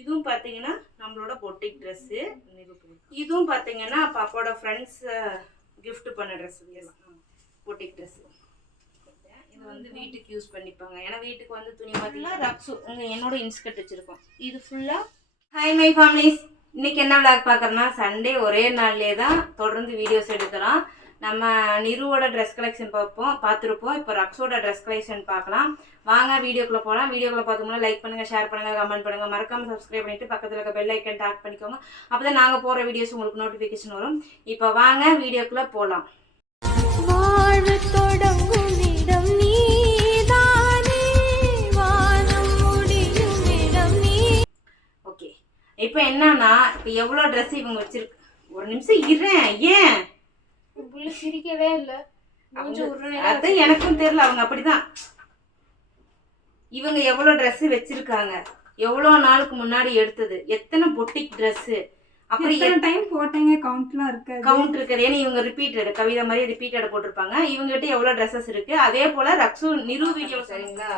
இதுவும் பார்த்தீங்கன்னா நம்மளோட பொட்டிக் ட்ரெஸ்ஸு. இதுவும் பார்த்தீங்கன்னா பாப்பாவோட ஃப்ரெண்ட்ஸ் கிஃப்ட் பண்ண ட்ரெஸ். பொட்டிக் ட்ரெஸ்ஸு இது வந்து வீட்டுக்கு யூஸ் பண்ணிப்பாங்க. ஏன்னா வீட்டுக்கு வந்து துணி பார்த்தீங்கன்னா ரக்ஸு என்னோட இன்ஸ்கர்ட் வச்சுருக்கோம். இது ஃபுல்லாக ஹாய் மை ஃபேமிலிஸ். இன்றைக்கி என்ன விளாக் பார்க்குறேன்னா சண்டே ஒரே நாள்லேயே தான் தொடர்ந்து வீடியோஸ் எடுக்கலாம். நம்ம நிருவோட ட்ரெஸ் கலெக்ஷன் பார்த்துருப்போம். இப்போ ரக்ஸோட ட்ரெஸ் கலெக்ஷன் பார்க்கலாம். வாங்க வீடியோக்குள்ளே போகலாம். வீடியோக்குள்ளே பார்த்துக்கோங்க, லைக் பண்ணுங்கள், ஷேர் பண்ணுங்கள், கமெண்ட் பண்ணுங்கள், மறக்காமல் சப்ஸ்கிரைப் பண்ணிவிட்டு பக்கத்தில் இருக்க பெல் ஐக்கன் டாக் பண்ணிக்கோங்க. அப்போ தான் நாங்கள் போகிற வீடியோஸ் உங்களுக்கு நோட்டிஃபிகேஷன் வரும். இப்போ வாங்க வீடியோக்குள்ளே போகலாம். ஓகே, இப்போ என்னன்னா இப்போ எவ்வளோ ட்ரெஸ் இவங்க வச்சிருக்கு. ஒரு நிமிஷம் இருறேன். ஏன் சிரிக்கவே இல்லை, அதான் எனக்கும் தெரியல. அவங்க அப்படிதான். இவங்க எவ்வளோ ட்ரெஸ் வச்சிருக்காங்க, எவ்வளோ நாளுக்கு முன்னாடி எடுத்தது, எத்தனை பொட்டிக் ட்ரெஸ், அப்புறம் எத்தனை டைம் போட்டீங்க, கவுண்ட்லாம் இருக்காது. கவுண்ட் இருக்காது. ஏன்னா இவங்க ரிப்பீட்டட் கவிதை மாதிரி ரிப்பீட்டட் போட்டிருப்பாங்க. இவங்ககிட்ட எவ்வளோ ட்ரெஸ்ஸஸ் இருக்கு. அதே போல ரக்ஸு நிரு வீடியோ சரிங்களா.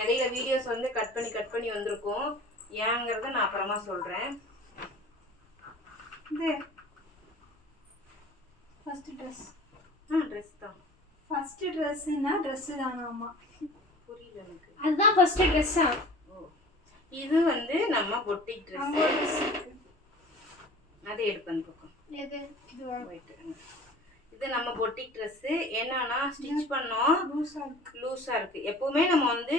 இடையில வீடியோஸ் வந்து கட் பண்ணி வந்திருக்கும். ஏங்கிறத நான் அப்புறமா சொல்றேன். இது ஃபர்ஸ்ட் ட்ரெஸ். ட்ரெஸ் தான். ஃபர்ஸ்ட் ட்ரெஸ்னா ட்ரெஸ் தானாமா? புரியல எனக்கு. அதுதான் ஃபர்ஸ்ட் ட்ரெஸ்ஸா? ஓ, இது வந்து நம்ம பொட்டிக் ட்ரெஸ். அதை எடுப்பேன் பக்கம். எது? இது நம்ம பொட்டிக் ட்ரெஸ். என்னன்னா ஸ்டிச் பண்ணோம், லூஸா இருக்கு. எப்பவுமே நம்ம வந்து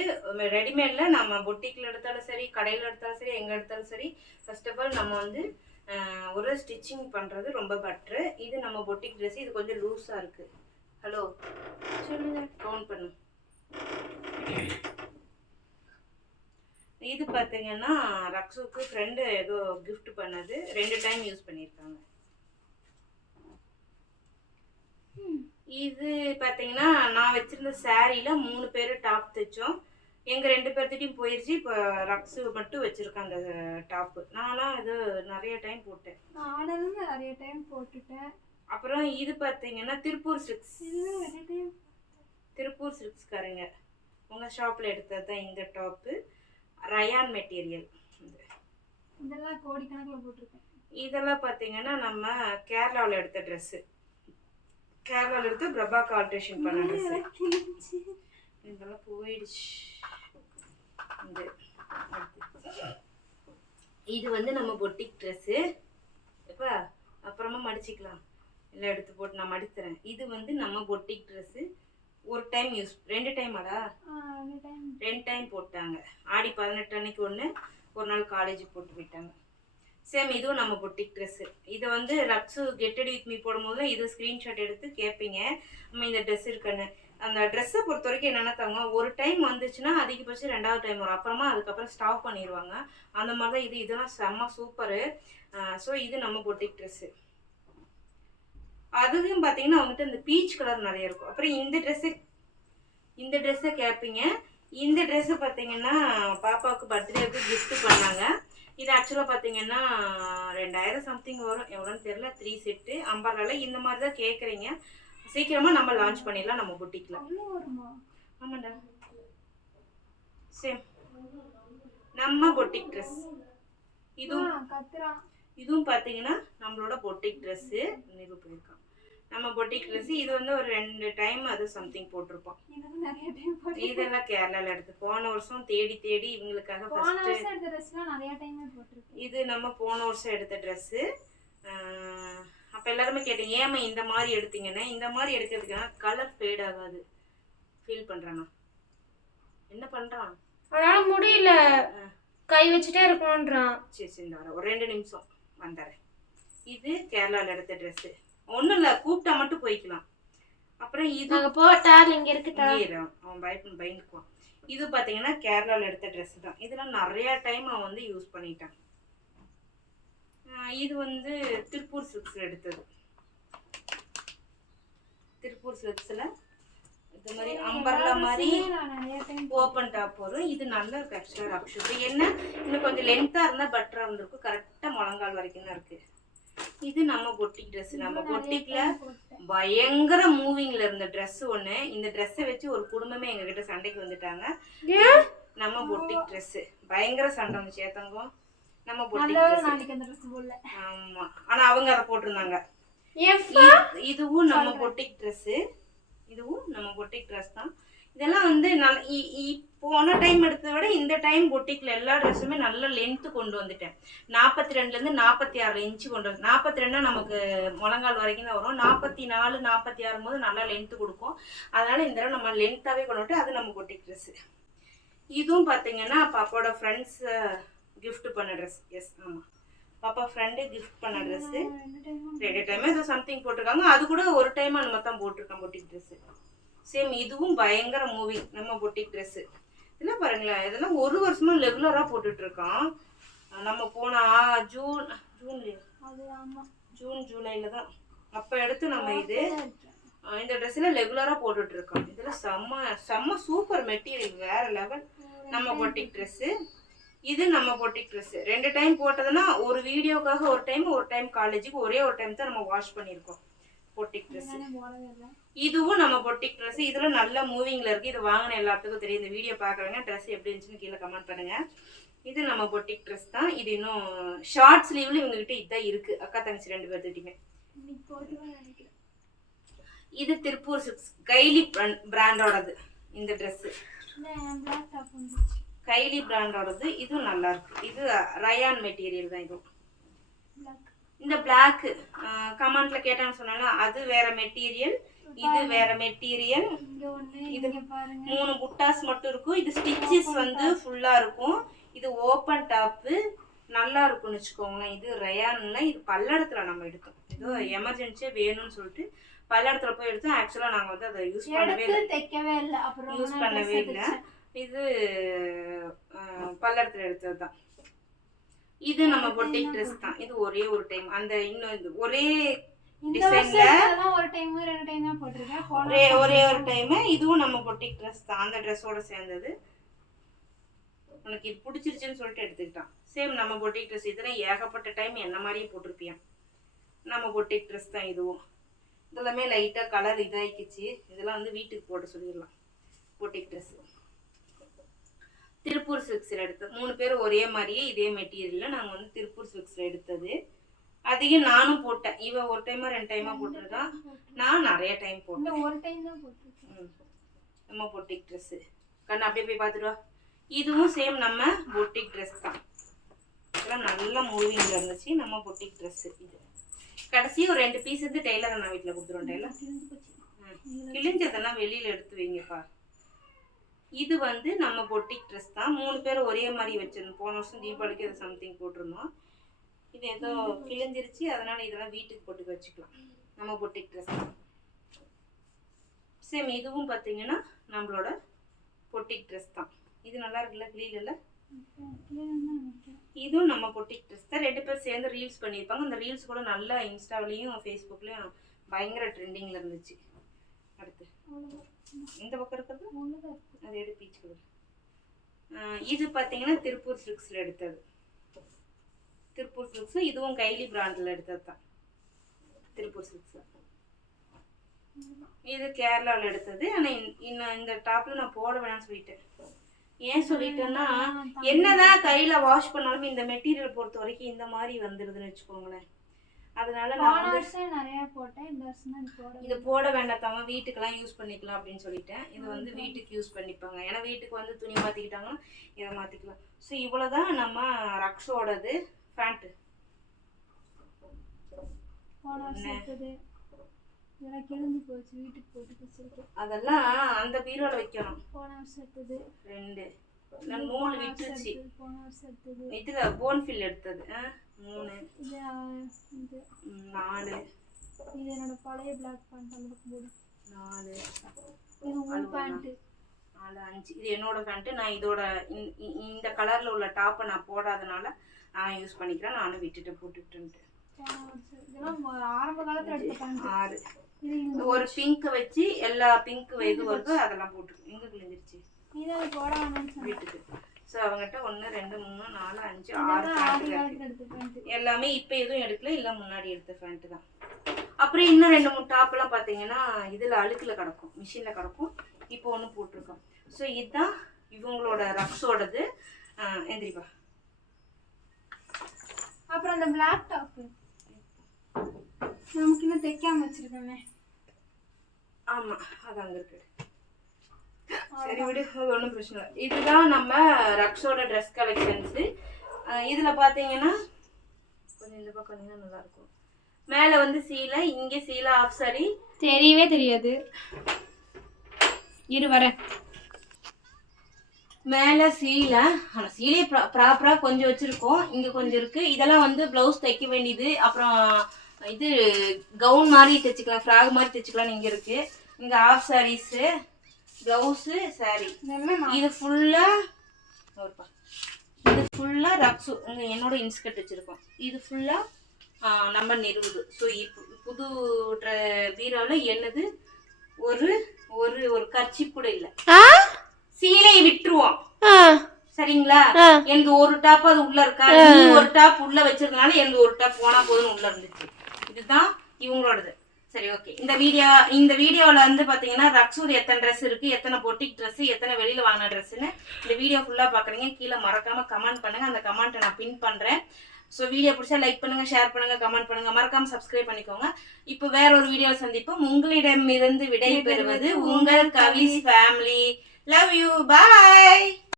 ரெடிமேட்ல நம்ம பொட்டிக்ல எடுத்தாலும் சரி, கடையில் எடுத்தாலும் சரி, எங்க எடுத்தாலும் சரி, ஃபர்ஸ்ட் ஆஃப் ஆல் நம்ம வந்து ஒரு ஸ்டிச்சிங் பண்றது ரொம்ப பெட்ரு. இது நம்ம பொட்டிக் ட்ரெஸ். இது கொஞ்சம் லூஸா இருக்கு. ஹலோ சொல்லுங்க, கவுண்ட் பண்ணு. இது பார்த்தீங்கன்னா ரக்ஸுக்கு ஃப்ரெண்டு ஏதோ கிஃப்ட் பண்ணது. 2 டைம் யூஸ் பண்ணியிருக்காங்க. இது பார்த்தீங்கன்னா நான் வச்சிருந்த சாரியில 3 பேர் டாப் தைச்சோம். எங்க 2 பேர்த்திட்டையும் போயிடுச்சு. இப்போ ரக்ஸு மட்டும் வச்சிருக்கேன் அந்த டாப்பு. நானும் இது நிறைய டைம் போட்டேன். நானும் நிறைய டைம் போட்டுட்டேன். அப்புறம் இது பார்த்தீங்கன்னா திருப்பூர் சில்க்ஸ்காரங்க உங்க ஷாப்ல எடுத்தது தான் இந்த டாப்பு. Rayon material. இதெல்லாம் கோடிக்கணக்கில் போட்டிருக்கேன். இதெல்லாம் பார்த்தீங்கன்னா நம்ம கேரளாவில் எடுத்த ட்ரெஸ்ஸு. கேரளாவில் எடுத்து பிரபாக்கு ஆல்ட்ரேஷன் பண்ண ட்ரெஸ்ஸு. இதெல்லாம் போயிடுச்சு. இது வந்து நம்ம பொட்டிக் ட்ரெஸ்ஸு. இப்போ அப்புறமா மடிச்சிக்கலாம், இல்லை எடுத்து போட்டு நான் மடித்துறேன். இது வந்து நம்ம பொட்டிக் ட்ரெஸ்ஸு. ஒரு டைம் யூஸ், 2 டைமாடா? 2 டைம் போட்டாங்க. ஆடி 18 அன்னைக்கு ஒன்று, ஒரு நாள் காலேஜுக்கு போட்டு போயிட்டாங்க. சேம் இதுவும் நம்ம பொட்டிக் ட்ரெஸ்ஸு. இதை வந்து ரக்ஸு கெட்டடி வித் மீ போடும்போது இது ஸ்க்ரீன்ஷாட் எடுத்து கேட்பீங்க நம்ம இந்த ட்ரெஸ் இருக்குன்னு. அந்த ட்ரெஸ்ஸை பொறுத்த வரைக்கும் என்னென்ன தாங்க, ஒரு டைம் வந்துச்சுன்னா அதிகபட்சம் 2வது டைம் வரும். அப்புறமா அதுக்கப்புறம் ஸ்டாப் பண்ணிடுவாங்க. அந்த மாதிரி தான் இதெல்லாம் செம்ம சூப்பரு. ஸோ இது நம்ம பொட்டிக் ட்ரெஸ்ஸு. அதுவும் பார்த்தீங்கன்னா அவங்ககிட்ட இந்த பீச் கலர் நிறைய இருக்கும். அப்புறம் இந்த ட்ரெஸ்ஸை கேட்பீங்க. இந்த ட்ரெஸ்ஸு பார்த்தீங்கன்னா பாப்பாவுக்கு பர்த்டேவுக்கு கிஃப்ட் பண்ணாங்க. இது ஆக்சுவலாக பார்த்தீங்கன்னா 2000 சம்திங் வரும், எவ்வளோன்னு தெரியல. 3 செட்டு அம்பர்லால. இந்த மாதிரி தான் கேட்குறீங்க. சீக்கிரமாக நம்ம லான்ச் பண்ணிடலாம் நம்ம பொட்டிக்கில். ஆமாண்டா, சேம் நம்ம பொட்டிக் ட்ரெஸ். இதுவும் பார்த்தீங்கன்னா நம்மளோட பொட்டிக் ட்ரெஸ்ஸு. போயிருக்கான் நம்ம பொட்டிக் ட்ரெஸ்ஸு. இது வந்து ஒரு 2 டைம் அது சம்திங் போட்டிருப்போம். இதெல்லாம் கேரளாவில் எடுத்து போன வருஷம் தேடி இவங்களுக்காக இது நம்ம போன வருஷம் எடுத்த ட்ரெஸ்ஸு. அப்போ எல்லாருமே கேட்டீங்க ஏமா இந்த மாதிரி எடுத்தீங்கன்னா, இந்த மாதிரி எடுக்கிறதுக்குன்னா கலர் ஃபேட் ஆகாது. ஃபீல் பண்ணுறேண்ணா என்ன பண்ணுறான், அதனால முடியல, கை வச்சுட்டே இருக்கணும்ன்றான். சரி ஒரு 2 நிமிஷம் வந்துடுறேன். இது கேரளாவில் எடுத்த ட்ரெஸ்ஸு. ஒன்றும் இல்லை, கூப்பிட்டா மட்டும் போய்க்கலாம். அப்புறம் இது போட்டார் இங்கே இருக்குட்டா, அவன் பயந்துக்குவான். இது பார்த்தீங்கன்னா கேரளாவில் எடுத்த ட்ரெஸ்ஸு தான். இதெல்லாம் நிறையா டைம் அவன் வந்து யூஸ் பண்ணிட்டான். இது வந்து திருப்பூர் சில்க்ஸில் எடுத்தது. திருப்பூர் சில்க்ஸில் இது மாதிரி அம்பர்லா மாதிரி ஓப்பன் டாப் வரும். இது நல்ல இருக்கு ஆக்சுவலாக ரக்ஷு. என்ன இன்னும் கொஞ்சம் லென்த்தாக இருந்தால் பெட்டராக இருந்திருக்கும். கரெக்டாக முழங்கால் வரைக்கும் தான் இருக்குது. இது நம்ம பொட்டிக் ட்ரெஸ். நம்ம பொட்டிக்ல பயங்கர மூவிங்ல இருந்த ட்ரெஸ் ஒண்ணு. இந்த ட்ரெஸ்ஸை வச்சு ஒரு குடும்பமே எங்க கிட்ட சண்டைக்கு வந்துட்டாங்க. நம்ம பொட்டிக் ட்ரெஸ் பயங்கர சண்டை வந்துச்சு. ஏத்தங்கம் நம்ம பொட்டிக் ட்ரெஸ். நாளைக்கு அந்த ட்ரெஸ் போடல. ஆமா, ஆனா அவங்க அதை போட்டிருந்தாங்க. இதுவும் நம்ம பொட்டிக் ட்ரெஸ். இதுவும் நம்ம பொட்டிக் ட்ரெஸ் தான். இதெல்லாம் வந்து போன டைம் எடுத்ததை விட இந்த டைம் பொட்டிக்ல எல்லா ட்ரெஸ்ஸுமே நல்ல லென்த்து கொண்டு வந்துட்டேன். 42லேருந்து 46 இன்ச்சு கொண்டு வந்து 42 நமக்கு முழங்கால் வரைக்கும் தான் வரும். 44 46 போது நல்லா லென்த்து கொடுக்கும். அதனால இந்த தடவை நம்ம லென்த்தாகவே கொண்டு வந்துட்டு அது நம்ம பொட்டிக் ட்ரெஸ்ஸு. இதுவும் பார்த்தீங்கன்னா பாப்பாவோட ஃப்ரெண்ட்ஸ் கிஃப்ட் பண்ண ட்ரெஸ். எஸ், ஆமாம், பாப்பா ஃப்ரெண்டு கிஃப்ட் பண்ண ட்ரெஸ்ஸு. 2 டைம் ஏதோ சம்திங் போட்டிருக்காங்க. அது கூட ஒரு டைம் அந்த மாதிரி தான் போட்டிருக்கேன் பொட்டிக் ட்ரெஸ்ஸு. சேம் இதுவும் பயங்கர மூவிங் நம்ம பொட்டிக் ட்ரெஸ்ஸு. இதெல்லாம் பாருங்களேன், இதெல்லாம் ஒரு வருஷமா ரெகுலராக போட்டுட்டு இருக்கோம். நம்ம போன ஜூன் ஜூலைல தான் அப்போ எடுத்து நம்ம இந்த ட்ரெஸ்ஸில் ரெகுலராக போட்டுட்டு இருக்கோம். இதில் செம்ம சூப்பர் மெட்டீரியல், வேற லெவல் நம்ம பொட்டிக் ட்ரெஸ்ஸு. இது நம்ம பொட்டிக் ட்ரெஸ்ஸு. 2 டைம் போட்டதுன்னா ஒரு வீடியோக்காக ஒரு டைம் காலேஜுக்கு ஒரே ஒரு டைம் தான் நம்ம வாஷ் பண்ணியிருக்கோம் பொட்டிக் ட்ரெஸ்ஸு. இதுவும் நம்ம பொட்டிக் ட்ரெஸ். இதுல நல்ல மூவிங்ல இருக்கு. இது வாங்கின எல்லாத்துக்கும் தெரியும். இந்த வீடியோ பாக்குறவங்க ட்ரெஸ் எப்படி இருந்துச்சுன்னு கீழே கமெண்ட் பண்ணுங்க. இது நம்ம பொட்டிக் ட்ரெஸ் தான். இது இன்னும் ஷார்ட் ஸ்லீவ்ல இவங்க கிட்ட இதான் இருக்கு. அக்கா தங்கச்சி 2 பேர்த்திட்டுமே. இது திருப்பூர் கைலி பிராண்டோடது இந்த ட்ரெஸ். கைலி பிராண்டோடது. இதுவும் நல்லா இருக்கு. இது ரயான் மெட்டீரியல் தான். இதுவும் இந்த பிளாக் கமெண்ட்ல கேட்டான்னு சொன்னாலும் அது வேற மெட்டீரியல், இது வேற மெட்டீரியல். இது 3 புட்டாஸ் மட்டும் இருக்கும். இது ஸ்டிச்சஸ் வந்து ஃபுல்லா இருக்கும். இது ஓப்பன் டாப்பு, நல்லா இருக்கும்னு வச்சுக்கோங்களேன். இது ரயான்ல. இது பல்லடத்துல நம்ம எடுத்தோம். ஏதோ எமர்ஜென்சியா வேணும்னு சொல்லிட்டு பல்லடத்துல போய் எடுத்தோம். ஆக்சுவலா நாங்க வந்து அதை யூஸ் பண்ணவே இல்லை. இது பல்லடத்துல எடுத்தது தான். இது நம்ம பொட்டிக் ட்ரெஸ் தான். இது ஒரே ஒரு டைம் அந்த இன்னும் ஒரே டிசைன்ல ஒரு டைம் 2 டைம் தான் போட்டுருக்கேன். ஒரே ஒரு டைம். இதுவும் நம்ம பொட்டிக் ட்ரெஸ் தான். அந்த ட்ரெஸ்ஸோட சேர்ந்தது. உனக்கு இது பிடிச்சிருச்சுன்னு சொல்லிட்டு எடுத்துக்கிட்டான். சேம் நம்ம பொட்டிக் ட்ரெஸ். இதெல்லாம் ஏகப்பட்ட டைம் என்ன மாதிரியே போட்டிருப்பியான். நம்ம பொட்டிக் ட்ரெஸ் தான் இதுவும். இதெல்லாமே லைட்டாக கலர் இதாகிக்குச்சு. இதெல்லாம் வந்து வீட்டுக்கு போட சொல்லிடலாம். பொட்டிக் ட்ரெஸ் திருப்பூர் சில்க்ஸில் எடுத்தது. 3 பேர் ஒரே மாதிரியே இதே மெட்டீரியலில் நாங்கள் வந்து திருப்பூர் சில்க்ஸில் எடுத்தது. அதிகம் நானும் போட்டேன். இவன் ஒரு டைமா 2 டைமா போட்டிருக்கான். நான் நிறைய டைம் போட்டேன். ஒரு டைம் தான் போட்டிருக்கேன். நம்ம பொட்டிக் ட்ரெஸ்ஸு. கண்ணு அப்படியே போய் பார்த்துடுவா. இதுவும் சேம் நம்ம பொட்டிக் ட்ரெஸ் தான். இதெல்லாம் நல்ல மூவிங்கில் இருந்துச்சு. நம்ம பொட்டிக் ட்ரெஸ்ஸு. இது கடைசி ஒரு 2 பீஸ் வந்து டெய்லரை நான் வீட்டில் கொடுத்துருவோம். டெய்லர் கிழிஞ்சதெல்லாம் வெளியில் எடுத்து வைங்கப்பா. இது வந்து நம்ம பொட்டிக் ட்ரெஸ் தான். 3 பேர் ஒரே மாதிரி வச்சிருந்தோம். போன வருஷம் தீபாவளிக்கு இது சம்திங் போட்டிருந்தோம். இது ஏதோ கிழிஞ்சிருச்சு. அதனால இதெல்லாம் வீட்டுக்கு போட்டு வச்சுக்கலாம். நம்ம பொட்டிக் ட்ரெஸ் தான். சேம் இதுவும் பார்த்தீங்கன்னா நம்மளோட பொட்டிக் ட்ரெஸ் தான். இது நல்லா இருக்குல்ல, கிளீல. இதுவும் நம்ம பொட்டிக் ட்ரெஸ் தான். 2 பேர் சேர்ந்து ரீல்ஸ் பண்ணியிருப்பாங்க. அந்த ரீல்ஸ் கூட நல்லா இன்ஸ்டாவிலையும் ஃபேஸ்புக்லேயும் பயங்கர ட்ரெண்டிங்கில் இருந்துச்சு. அடுத்து இந்த பக்கம் இருக்கிறது அது எடு பீச் கலர். இது பார்த்தீங்கன்னா திருப்பூர் சில்க்ஸில் எடுத்தது. திருப்பூர் சில்க்ஸ். இதுவும் கைலி பிராண்டில் எடுத்தது தான். திருப்பூர் சில்க்ஸில். இது கேரளாவில் எடுத்தது. ஆனால் இன்னும் இந்த டாப்பில் நான் போட வேணாம்னு சொல்லிட்டேன். ஏன் சொல்லிட்டேன்னா, என்னதான் கையில் வாஷ் பண்ணாலும் இந்த மெட்டீரியல் பொறுத்த வரைக்கும் இந்த மாதிரி வந்துடுதுன்னு வச்சுக்கோங்களேன். அதனால நான் நிறைய போட்டேன். இந்த வருஷம் இது போட வேண்டாம், வீட்டுக்கெல்லாம் யூஸ் பண்ணிக்கலாம் அப்படின்னு சொல்லிட்டேன். இது வந்து வீட்டுக்கு யூஸ் பண்ணிப்பாங்க. ஏன்னா வீட்டுக்கு வந்து துணி மாற்றிக்கிட்டாங்கன்னா இதை மாற்றிக்கலாம். ஸோ இவ்வளோதான் நம்ம ரக்ஸோடது பேண்ட்டு. அதெல்லாம் அந்த பீரோல வைக்கணும். 2 நூல் விட்டுருச்சு. இதுல போன்ஃபில் எடுத்தது 3 4. இது என்னோட பழைய பிளாக் பேண்ட். 4 இது உன் பேண்ட். 4 5. இது என்னோட பேண்ட். நான் இதோட இந்த கலர்ல உள்ள டாப்பை நான் போடாதனால நான் யூஸ் பண்ணிக்கிறேன். நானும் விட்டுட்டு போட்டுக்கிட்டு. ஆரம்ப காலத்துல எடுத்த பேண்ட். 6. ஒரு பிங்க் வச்சு எல்லா பிங்க் இது வருதோ அதெல்லாம் போட்டுக்கோ. எங்க கிழிஞ்சிருச்சு வீட்டுக்கு. ஸோ அவங்ககிட்ட 1 2 3 4 5 6 எல்லாமே இப்போ எதுவும் எடுக்கல, இல்லை முன்னாடி எடுத்த பேண்ட் தான். அப்புறம் இன்னும் 2 3 டாப்லாம் பார்த்தீங்கன்னா இதில் அழுக்கில் கிடக்கும், மிஷினில் கிடக்கும். இப்போ ஒன்று போட்டிருக்கோம். ஸோ இதுதான் இவங்களோட ரக்ஸோடது. எந்திரிப்பா. என்னோட பிளாக் டாப் நமக்கு இன்னும் தைக்காம வச்சிருக்கேனே. ஆமா அது அங்க இருக்கு. சரி விடு, அது ஒன்றும் பிரச்சனை இல்லை. இதுதான் நம்ம ரக்ஸோட ட்ரெஸ் கலெக்ஷன்ஸு. இதில் பார்த்தீங்கன்னா கொஞ்சம் இந்த பக்கம் வந்தீங்கன்னா நல்லாயிருக்கும். மேலே வந்து சீலை, இங்கே சீலை ஆஃப் சாரி தெரியவே தெரியாது. இரு வரேன். மேலே சீலை, ஆனால் சீலையை ப்ராப்பராக கொஞ்சம் வச்சுருக்கோம், இங்கே கொஞ்சம் இருக்குது. இதெல்லாம் வந்து ப்ளவுஸ் தைக்க வேண்டியது. அப்புறம் இது கவுன் மாதிரி தைச்சிக்கலாம், ஃப்ராக் மாதிரி தைச்சிக்கலாம்னு இங்கே இருக்குது. இங்கே ஆஃப் சாரீஸு, ப்ளவுஸு, சாரீ. இது ஃபுல்லாக ரக்ஸு. இங்கே என்னோட இன்ஸ்கர்ட் வச்சுருக்கோம். இது ஃபுல்லாக நம்ம நிறுவுது. ஸோ புது பீரோவில் என்னது ஒரு ஒரு ஒரு கர்ச்சிப் கூட இல்லை. சீலையை விட்டுருவோம் சரிங்களா. எனக்கு ஒரு டாப் அது உள்ள இருக்கா, நீ ஒரு டாப் உள்ள வச்சிருக்கனால எனக்கு ஒரு டாப் போனா போதுன்னு உள்ள இருந்துச்சு. இதுதான் இவங்களோடது. சரி ஓகே. இந்த வீடியோவில் வந்து பார்த்தீங்கன்னா ரக்ஸூர் எத்தனை ட்ரெஸ் இருக்குது, எத்தனை பொட்டிக் ட்ரெஸ்ஸு, எத்தனை வெளியில் வாங்கின ட்ரெஸ்ஸுன்னு இந்த வீடியோ ஃபுல்லாக பார்க்குறீங்க. கீழே மறக்காமல் கமெண்ட் பண்ணுங்கள். அந்த கமெண்ட்டை நான் பின் பண்ணுறேன். ஸோ வீடியோ பிடிச்சா லைக் பண்ணுங்கள், ஷேர் பண்ணுங்கள், கமெண்ட் பண்ணுங்கள், மறக்காமல் சப்ஸ்கிரைப் பண்ணிக்கோங்க. இப்போ வேற ஒரு வீடியோவில் சந்திப்போம். உங்களிடமிருந்து விடை பெறுவது உங்கள் கவிஸ் ஃபேமிலி. Love you, bye.